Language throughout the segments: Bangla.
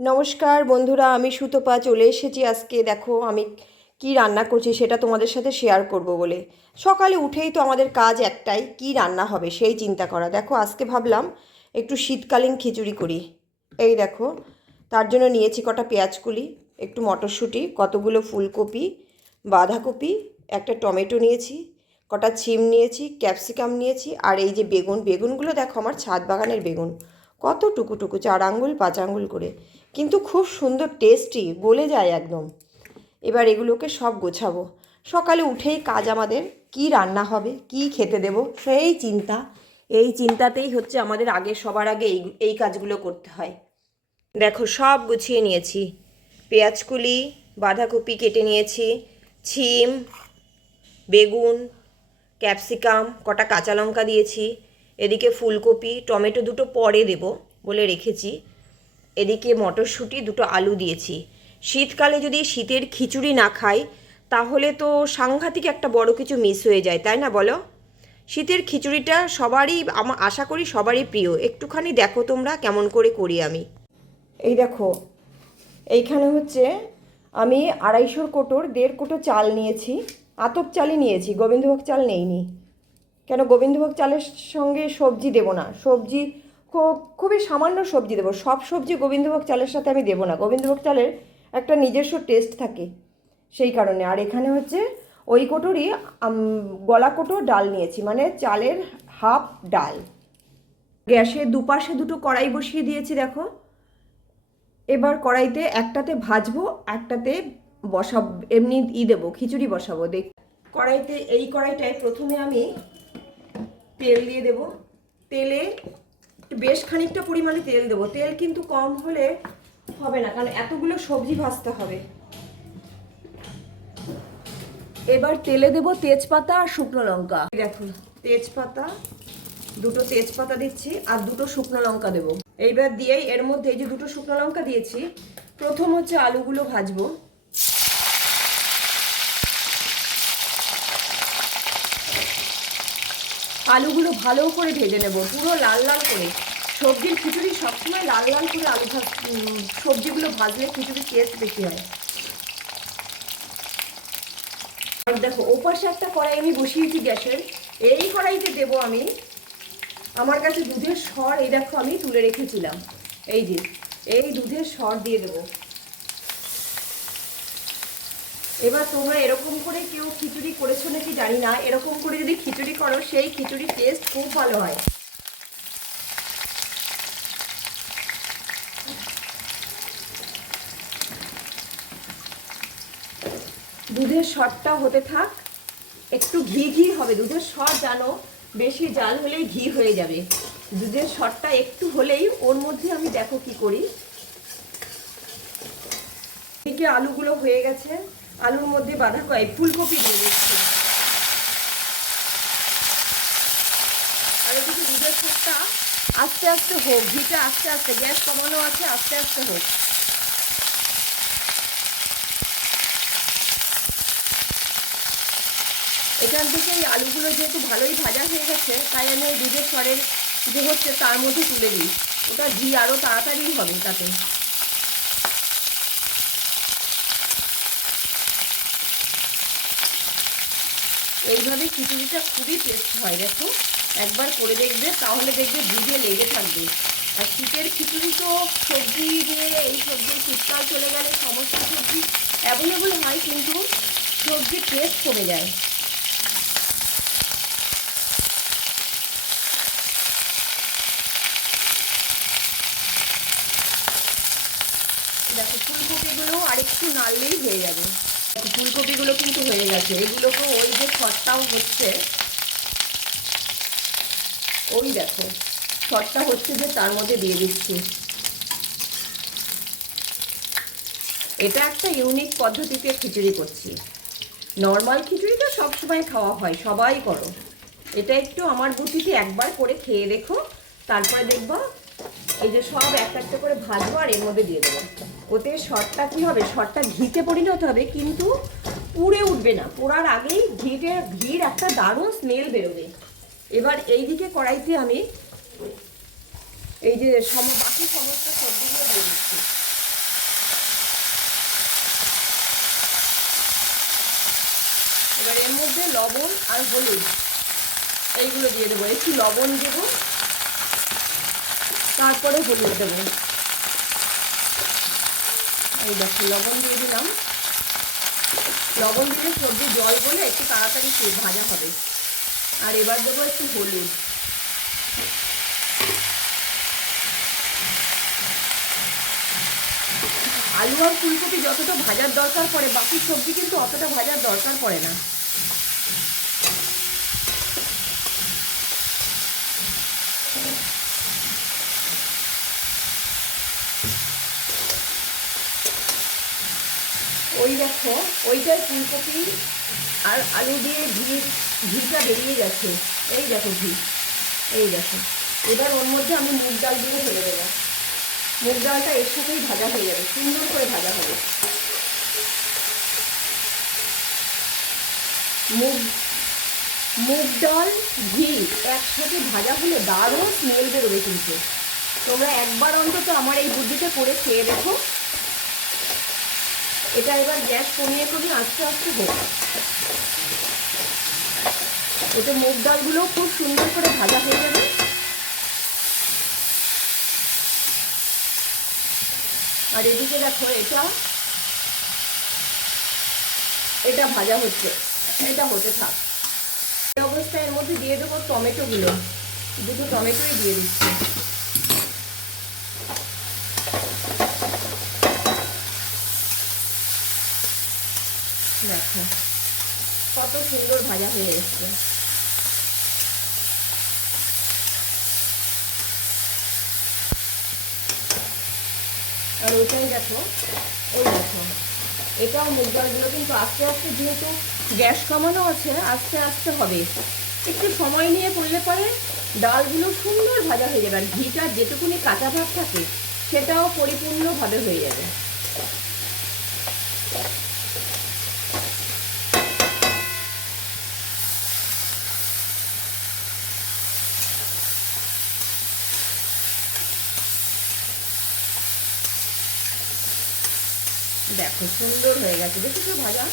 নমস্কার বন্ধুরা, আমি সুতপা চলে এসেছি আজকে। দেখো আমি কি রান্না করছি সেটা তোমাদের সাথে শেয়ার করব বলে। সকালে উঠেই তো আমাদের কাজ একটাই, কি রান্না হবে সেই চিন্তা করা। দেখো, আজকে ভাবলাম একটু শীতকালীন খিচুড়ি করি। এই দেখো, তার জন্য নিয়েছি কটা পেঁয়াজকুলি, একটু মটরশুঁটি, কতগুলো ফুলকপি, বাঁধাকপি, একটা টমেটো নিয়েছি, কটা ছিম নিয়েছি, ক্যাপসিকাম নিয়েছি, আর এই যে বেগুন, বেগুনগুলো দেখো আমার ছাদ বাগানের বেগুন। কত টুকু টুকু চার আঙ্গুল, পাঁচ আঙ্গুল করে। কিন্তু খুব সুন্দর টেস্টি গলে যায় একদম। এবার এগুলোকে সব গোছাবো। সকালে উঠেই কাজ আমাদের, কি রান্না হবে, কি খেতে দেব, সেই চিন্তা। এই চিন্তাতেই হচ্ছে আমাদের আগে, সবার আগে এই এই কাজগুলো করতে হয়। দেখো, সব গুছিয়ে নিয়েছি। পেঁয়াজকুলি বাঁধাকপি কেটে নিয়েছি, ছিম, বেগুন, ক্যাপসিকাম, কটা কাঁচা লঙ্কা দিয়েছি। এদিকে ফুলকপি, টমেটো দুটো পরে দেব বলে রেখেছি। এদিকে মটরশুঁটি, দুটো আলু দিয়েছি। শীতকালে যদি শীতের খিচুড়ি না খাই, তাহলে তো সাংঘাতিক একটা বড় কিছু মিস হয়ে যায়, তাই না বলো? শীতের খিচুড়িটা সবারই, আমা, আশা করি সবারই প্রিয়। একটুখানি দেখো তোমরা কেমন করে করি আমি। এই দেখো, এইখানে হচ্ছে আমি আড়াইশোর কোটোর দেড় কোটো চাল নিয়েছি, আতপ চালই নিয়েছি, গোবিন্দভোগ চাল নেইনি। কেন, গোবিন্দভোগ চালের সঙ্গে সবজি দেবো না। সবজি খুব খুবই সামান্য সবজি দেবো। সব সবজি গোবিন্দভোগ চালের সাথে আমি দেবো না। গোবিন্দভোগ চালের একটা নিজস্ব টেস্ট থাকে সেই কারণে। আর এখানে হচ্ছে ওই কোটোরই গলা কোটো ডাল নিয়েছি মানে চালের হাফ ডাল। গ্যাসে দুপাশে দুটো কড়াই বসিয়ে দিয়েছি, দেখো। এবার কড়াইতে একটাতে ভাজবো, একটাতে বসাব, এমনি ই দেবো, খিচুড়ি বসাবো। দেখ, কড়াইতে, এই কড়াইটায় প্রথমে আমি তেল দিয়ে দেব। তেলে বেশ খানিকটা পরিমাণে তেল দেবো। তেল কিন্তু কম হলে হবে না, কারণ এতগুলো সবজি ভাজতে হবে। এবার তেলে দেব তেজপাতা আর শুকনো লঙ্কা। দেখো তেজপাতা, দুটো তেজপাতা দিচ্ছি আর দুটো শুকনো লঙ্কা দেবো। এইবার দিয়েই এর মধ্যে এই যে দুটো শুকনো লঙ্কা দিয়েছি, প্রথম হচ্ছে আলুগুলো ভাজবো। আলুগুলো ভালো করে ভেজে নেব, পুরো লাল লাল করে। সবজির খিচুড়ি সবসময় লাল লাল করে আলু ভাজ সবজিগুলো ভাজলে খিচুড়ির টেস্ট বেশি হয়। আর দেখো, ওপাশে একটা কড়াই আমি বসিয়েছি গ্যাসের। এই কড়াইতে দেব আমি আমার কাছে দুধের সর, এই দেখো আমি তুলে রেখেছিলাম। এই যে, এই দুধের সর দিয়ে দেবো। এবার তোমরা এরকম করে কেউ খিচুড়ি করেছ নাকি জানি না, এরকম করে যদি খিচুড়ি করো, সেই খিচুড়ির টেস্ট খুব ভালো হয়। দুধের সরটা হতে থাক, একটু ঘি ঘি হবে। দুধের সর জানো, বেশি জাল হলেই ঘি হয়ে যাবে। দুধের সরটা একটু হলেই ওর মধ্যে আমি দেখো কি করি। এদিকে আলুগুলো হয়ে গেছে। আলুর মধ্যে বাঁধা কয় ফুলকপি দিয়ে দিচ্ছি। আর দুধের আস্তে আস্তে হোক, ঘিটা আস্তে আস্তে, গ্যাস কমানো আছে, আস্তে আস্তে হোক। এখান থেকে এই আলুগুলো যেহেতু ভালোই ভাজা হয়ে গেছে, তাই আমি ওই দুধের স্বরের যে হচ্ছে তার মধ্যে তুলে দিই। ওটা ঘি আরও তাড়াতাড়ি হবে তাতে। এইভাবে খিচুড়িটা খুবই টেস্ট হয়, দেখো। একবার করে দেখবে, তাহলে দেখবে দুধে লেগে থাকবে। আর শীতের খিচুড়ি তো সবজি দিয়ে এই সবজির শীতকাল চলে গেলে সমস্ত সবজি অ্যাভেলেবল হয়, কিন্তু সবজি টেস্ট কমে যায়। দেখো ফুলকপিগুলো আরেকটু নাড়লেই হয়ে যাবে। দেখো, ফুলকপিগুলো কিন্তু হয়ে গেছে। এগুলোকে ওই যে খড়টাও হচ্ছে। ওই দেখো খড়টা হচ্ছে যে তার মধ্যে দিয়ে দিচ্ছি। এটা একটা ইউনিক পদ্ধতিতে খিচুড়ি করছি। নর্মাল খিচুড়ি তো সবসময় খাওয়া হয়, সবাই করো। এটা একটু আমার বুদ্ধিতে একবার করে খেয়ে দেখো, তারপরে দেখবা এই যে সব একটা একটা করে ভাজবো আর এর মধ্যে দিয়ে দেবো। ওতে শর্টটা কী হবে? শর্টটা ঘিতে পরিণত হবে, কিন্তু পুড়ে উঠবে না। পোড়ার আগেই ঘিটে, ঘির একটা দারুণ স্মেল বেরোবে। এবার এই দিকে কড়াইতে আমি এই যে সম, বাকি সমস্ত সবজিগুলো দিয়ে দিচ্ছি। এবার এর মধ্যে লবণ আর হলুদ, এইগুলো দিয়ে দেবো। একটু লবণ দেবো। তারপরে হলুদ দেবো। এই দেখো, লবণ দিয়ে দিলাম। লবণ দিলে সবজি জল বলে একটু তাড়াতাড়ি ভাজা হবে। আর এবার দেবো একটু হলুদ। আলু আর ফুলকপি যতটা ভাজার দরকার পড়ে, বাকি সবজি কিন্তু অতটা ভাজার দরকার পড়ে না। ওই দেখো, ওইটার ফুলকপি আর আলু দিয়ে ঘি ঘিটা বেরিয়ে গেছে। এই দেখো ঘি। এই দেখো। এবার ওর মধ্যে আমি মুগ ডাল দিয়ে ফেলে দেবো। মুগ ডালটা এর সাথেই ভাজা হয়ে যাবে, সুন্দর করে ভাজা হবে। মুগ মুগ ডাল, ঘি একসাথে ভাজা হলে দারুণ স্মেল বেরোবে কিন্তু। তোমরা একবার অন্তত আমার এই বুদ্ধিতে করে খেয়ে দেখো। এটা এবার গ্যাস কমিয়ে কমিয়ে আস্তে আস্তে হোক। এতে মুগ ডালগুলো খুব সুন্দর করে ভাজা হয়ে যাবে। আর এদিকে দেখো, এটা এটা ভাজা হচ্ছে। এটা হতে থাক। এই অবস্থায় এর মধ্যে দিয়ে দেবো টমেটোগুলো। দুটো টমেটোই দিয়ে দিচ্ছি। দেখো। কত সুন্দর ভাজা হয়ে এসছে। আর ওইটাই দেখো, ওই দেখো। এটাও মুগ ডালগুলো কিন্তু আস্তে আস্তে যেহেতু গ্যাস কমানো আছে, আস্তে আস্তে হবে। একটু সময় নিয়ে করলে পরে ডালগুলো সুন্দর ভাজা হয়ে যাবে, আর ঘিটার যেটুকুনি কাঁচা ভাব থাকে, সেটাও পরিপূর্ণভাবে হয়ে যাবে। দেখো সুন্দর হয়ে গেছে। দেখেছ ভাজা।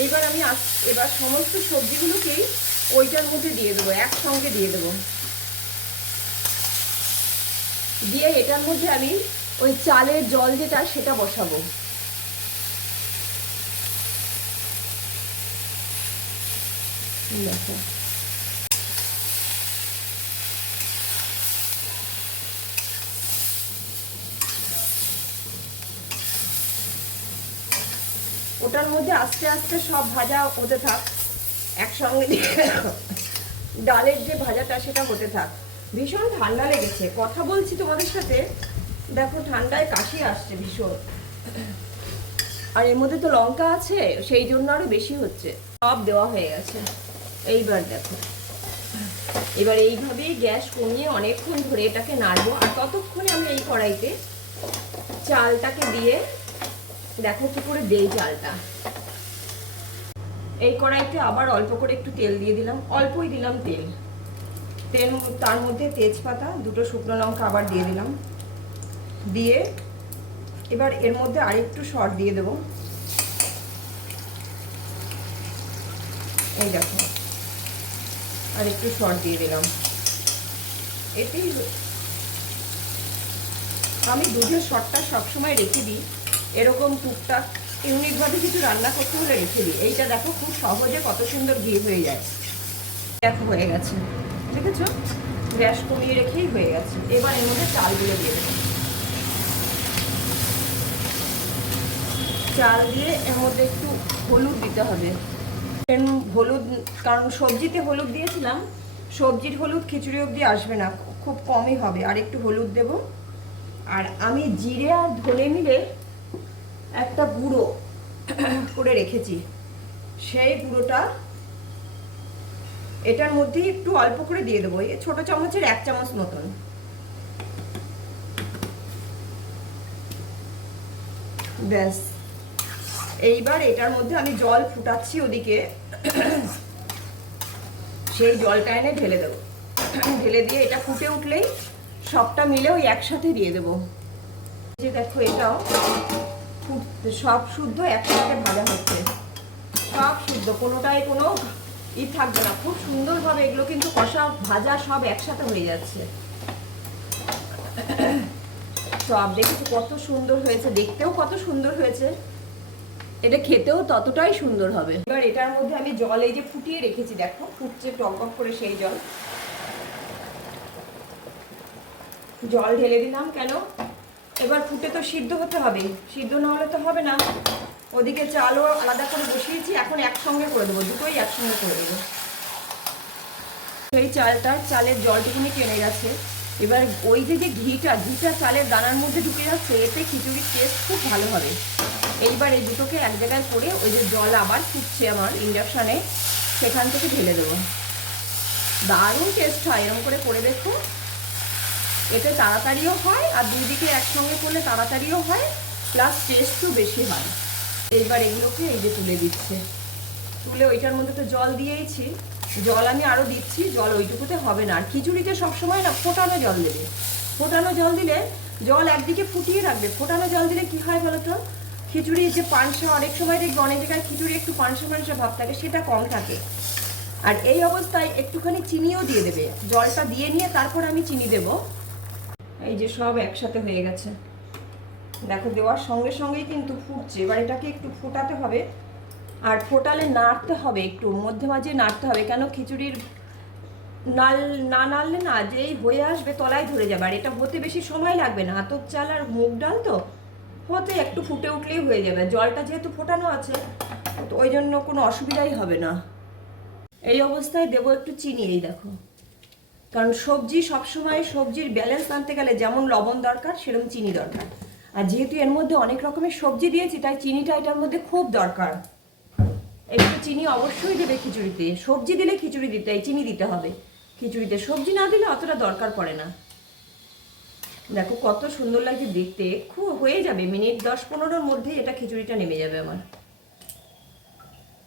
এইবার আমি এবার সমস্ত সবজিগুলোকেই ওইটার মধ্যে দিয়ে দেবো, একসঙ্গে দিয়ে দেবো। দিয়ে এটার মধ্যে আমি ওই চালের জল যেটা, সেটা বসাবো। দেখো। ওটার মধ্যে আস্তে আস্তে সব ভাজা হতে থাক, একসঙ্গে ডালের যে ভাজাটা সেটা হতে থাক। ভীষণ ঠান্ডা লেগেছে। কথা বলছি তোমাদের সাথে, দেখো ঠান্ডায় কাশি আসছে ভীষণ। আর এর মধ্যে তো লঙ্কা আছে, সেই জন্য আরও বেশি হচ্ছে। সব দেওয়া হয়ে গেছে। এইবার দেখো। এবার এইভাবেই গ্যাস কমিয়ে অনেকক্ষণ ধরে এটাকে নাড়বো। আর ততক্ষণে আমি এই কড়াইতে চালটাকে দিয়ে দেখো কি করে দেই চালটা। এই কড়াইতে আবার অল্প করে একটু তেল দিয়ে দিলাম, অল্পই দিলাম তেল। তেল তার মধ্যে তেজপাতা, দুটো শুকনো লঙ্কা আবার দিয়ে দিলাম। দিয়ে এবার এর মধ্যে আরেকটু শর্ট দিয়ে দেবো। এই দেখো আর একটু শর্ট দিয়ে দিলাম। এতেই আমি দুধের শর্টটা সবসময় রেখে দিই। এরকম টুকটাক ইউনিকভাবে কিছু রান্না করতে হলে রেখে দিই। এইটা দেখো খুব সহজে কত সুন্দর ঘি হয়ে যায়। দেখো, হয়ে গেছে। দেখেছ? গ্যাস কমিয়ে রেখেই হয়ে গেছে। এবার এর মধ্যে চালগুলো দিয়ে দেবো। চাল দিয়ে এর মধ্যে একটু হলুদ দিতে হবে। হলুদ, কারণ সবজিতে হলুদ দিয়েছিলাম, সবজির হলুদ খিচুড়ি অবধি আসবে না। খুব কমই হবে। আর একটু হলুদ দেব। আর আমি জিরে আর ধনে মিলে একটা গুঁড়ো করে রেখেছি। সেই গুঁড়োটা এটার মধ্যে একটু অল্প করে দিয়ে দেবো। এই ছোটো চামচের এক চামচ মতন। ব্যাস। এইবার এটার মধ্যে আমি জল ফুটাচ্ছি ওদিকে। সেই জলটা এনে ঢেলে দেবো। ঢেলে দিয়ে এটা ফুটে উঠলেই সবটা মিলে ওই একসাথে দিয়ে দেবো। যে দেখো এটাও। সব শুদ্ধ একসাথে ভাজা হচ্ছে। সব শুদ্ধ কোনোটাই কোনো ই থাকবে না। খুব সুন্দরভাবে এগুলো কিন্তু কষা, ভাজা সব একসাথে হয়ে যাচ্ছে। সব দেখেছি কত সুন্দর হয়েছে, দেখতেও কত সুন্দর হয়েছে। এটা খেতেও ততটাই সুন্দর হবে। এবার এটার মধ্যে আমি জল এই যে ফুটিয়ে রেখেছি, দেখো, ফুটছে টক করে সেই জল। জল ঢেলে দিলাম কেন? এবার ফুটে তো সিদ্ধ হতে হবে। সিদ্ধ না হলে তো হবে না। ওদিকে চালও আলাদা করে বসিয়েছি, এখন একসঙ্গে করে দেবো, দুটোই একসঙ্গে করে দেবো। সেই চালটা, চালের জলটুকুনি টেনে গেছে। এবার ওই যে যে ঘিটা ঘিটা চালের দানার মধ্যে ঢুকে যাচ্ছে, এতে খিচুড়ির টেস্ট খুব ভালো হবে। এইবার এই দুটোকে এক জায়গায় করে ওই যে জল আবার ফুটছে আমার ইন্ডাকশানে সেখান থেকে ঢেলে দেবো। দারুণ টেস্ট হয় এরকম করে করে দেখো। এতে তাড়াতাড়িও হয় আর দুই দিকে একসঙ্গে করলে তাড়াতাড়িও হয় প্লাস টেস্টও বেশি হয়। এইবার এগুলোকে এই যে তুলে দিচ্ছে। তুলে ওইটার মধ্যে তো জল দিয়েইছি। জল আমি আরও দিচ্ছি, জল ওইটুকুতে হবে না। আর খিচুড়িতে সবসময় না ফোটানো জল দেবে। ফোটানো জল দিলে জল একদিকে ফুটিয়ে রাখবে। ফোটানো জল দিলে কি হয় বলো তো খিচুড়ির যে পানসা, অনেক সময় দেখবে অনেক জায়গায় খিচুড়ি একটু পানসা পানসা ভাব থাকে, সেটা কম থাকে। আর এই অবস্থায় একটুখানি চিনিও দিয়ে দেবে। জলটা দিয়ে নিয়ে তারপর আমি চিনি দেবো। এই যে সব একসাথে হয়ে গেছে। দেখো দেওয়ার সঙ্গে সঙ্গেই কিন্তু ফুটছে। এবার এটাকে একটু ফোটাতে হবে। আর ফোটালে নাড়তে হবে একটু, মধ্যে মাঝে নাড়তে হবে। কেন খিচুড়ির নাল, না নাড়লে না যেই হয়ে আসবে তলায় ধরে যাবে। আর এটা হতে বেশি সময় লাগবে না। আতপ চাল আর মুগ ডাল তো হতে একটু ফুটে উঠলেই হয়ে যাবে। জলটা যেহেতু ফোটানো আছে, তো ওই জন্য কোনো অসুবিধাই হবে না। এই অবস্থায় দেবো একটু চিনি, এই দেখো। কারণ সবজি সবসময় সবজির ব্যালেন্স আনতে গেলে যেমন লবণ দরকার, সেরকম চিনি দরকার। আর যেহেতু এর মধ্যে অনেক রকমের সবজি দিয়েছি, তাই চিনিটা এটার মধ্যে খুব দরকার। একটু চিনি অবশ্যই দেবে খিচুড়িতে। সবজি দিলে খিচুড়ি দিতে, এই চিনি দিতে হবে। খিচুড়িতে সবজি না দিলে অতটা দরকার পড়ে না। দেখো কত সুন্দর লাগছে দেখতে। খুব হয়ে যাবে, মিনিট দশ পনেরোর মধ্যেই এটা খিচুড়িটা নেমে যাবে আমার।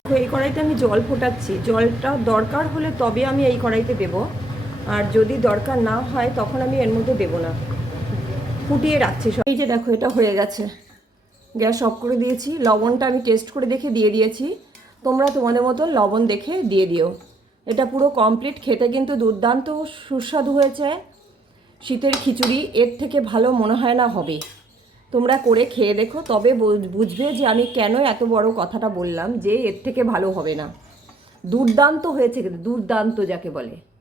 এই কড়াইতে আমি জল ফোটাচ্ছি। জলটা দরকার হলে তবে আমি এই কড়াইতে দেবো। আর যদি দরকার না হয় তখন আমি এর মধ্যে দেবো না। ফুটিয়ে রাখছি সব। এই যে দেখো এটা হয়ে গেছে। গ্যাস অফ করে দিয়েছি। লবণটা আমি টেস্ট করে দেখে দিয়ে দিয়েছি। তোমরা তোমাদের মতো লবণ দেখে দিয়ে দিও। এটা পুরো কমপ্লিট। খেতে কিন্তু দুর্দান্ত সুস্বাদু হয়েছে। শীতের খিচুড়ি এর থেকে ভালো মনে হয় না হবে। তোমরা করে খেয়ে দেখো। তবে বুঝবে যে আমি কেন এত বড় কথাটা বললাম যে এর থেকে ভালো হবে না। দুর্দান্ত হয়েছে কিন্তু, দুর্দান্ত যাকে বলে।